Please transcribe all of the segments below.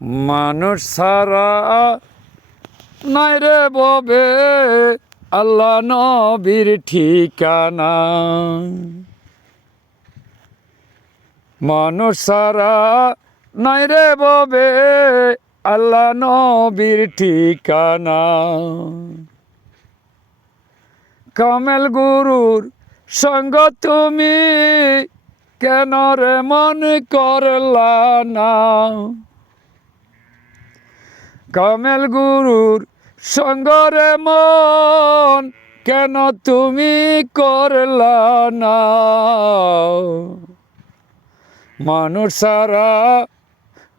মানুষ ছাড়া নাই রে ববে আল্লাহ নবীর ঠিকানা। মানুষ ছাড়া নাই রে ববে আল্লাহ নবীর ঠিকানা। কামেল গুরুর সঙ্গ তুমি কেন রে মন করলা না। কামেল গুরুর সঙ্গ রে মন কেন তুমি করলা না। মানুষ ছাড়া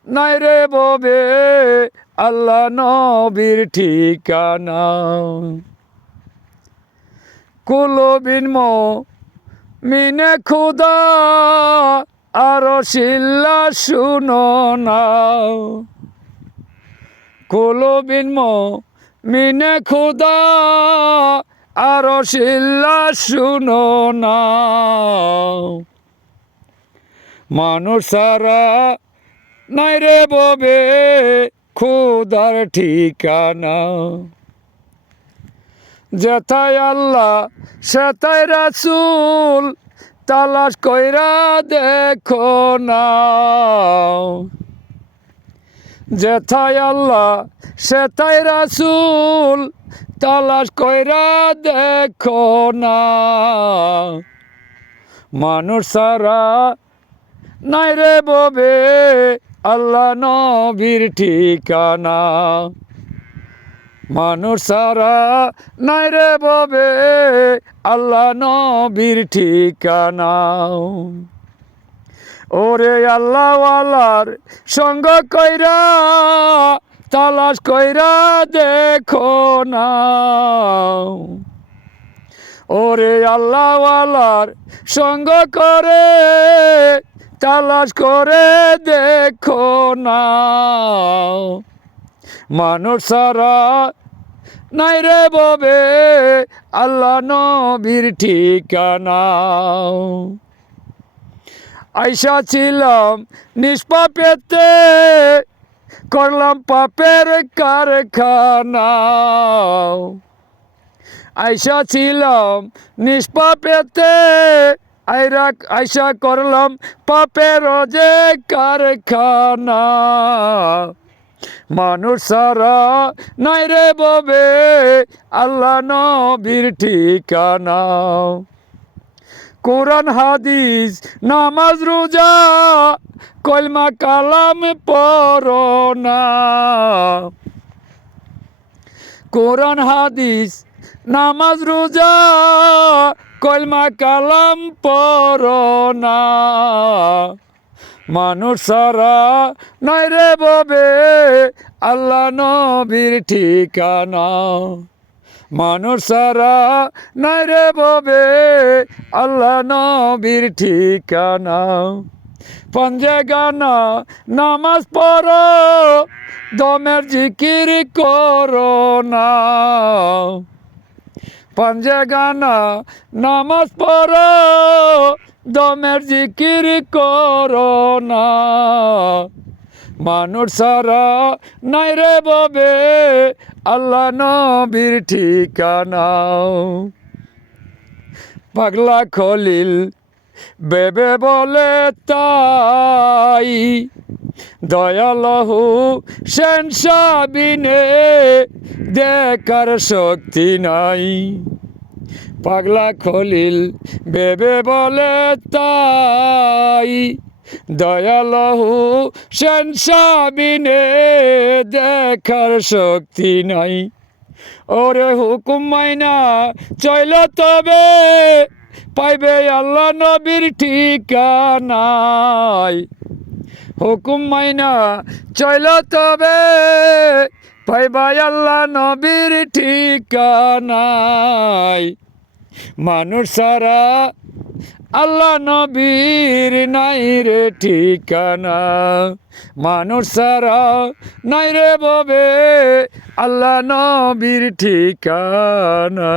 নাই রে ববে আল্লাহ নবীর ঠিকানা। কুলবিন মিনে খুদা আরো শিল্লা শুনো না। কুলবিন মিনে খুদা আরো শিল্লা শুনো না। মানুষ ছাড়া নাই রে ববে খুদার ঠিকানা। যেথায় আল্লাহ সেথায় রাসূল তালাশ কইরা দেখো না। যেথায় আল্লাহ সেথায় রাসূল তালাশ কইরা দেখো না। মানুষ ছাড়া নাই রে ববে আল্লাহ নবীর ঠিকানা। মানুষ ছাড়া নাই রে ববে আল্লাহ নবীর ঠিকানা। ওরে আল্লাহওয়ালার সঙ্গ কইরা তালাশ কইরা দেখো না। ওরে আল্লাহওয়ালার সঙ্গ করে তালাশ করে দেখো না। মানুষ ছাড়া নাই রে ববে আল্লাহ নবীর ঠিকানা। আইসা ছিলাম নিষ্পাপেতে করলাম পাপের কারখানা। আইসা ছিলাম নিষ্পাপেতে আইসা করলাম পাপের যে কারখানা। মানুষ ছাড়া নাই রে ববে আল্লাহ নবীর ঠিকানা। কোরআন হাদিস নামাজ রোজা কলমা কালাম পড়ো না। কোরআন হাদিস নামাজ রোজা কলমা কালাম পড়ো না। মানুষ ছাড়া নাই রে ববে আল্লাহ নবীর ঠিকানা। মানুষ ছাড়া নাই রে ববে আল্লাহ নবীর ঠিকানা। পঞ্জে গানা নামাজ পড়ো দমের জিকির করো না। পঞ্জে গানা নামাজ পড়ো দমের জিকির করো না। মানুষ ছাড়া নাই রে ববে আল্লাহ নবীর ঠিকানা। পাগলা খলিল বেবে বলে তাই দয়ালহু সেন সাবিনে দেখার শক্তি নাই। পাগলা খলিল বেবে বলে তাই দয়ালহু সেন সাবিনে দেখার শক্তি নাই। ওরে হুকুম মাইনা চইল তবে পাইবে আল্লাহ নবীর ঠিকানায়। হুকুম মাইনা চইল তবে পাইবা আল্লাহ নবীর ঠিকানায়। মানুষ ছাড়া আল্লাহ নবীর নাই রে ঠিকানা। মানুষ ছাড়া নাই রে ববে আল্লাহ নবীর ঠিকানা।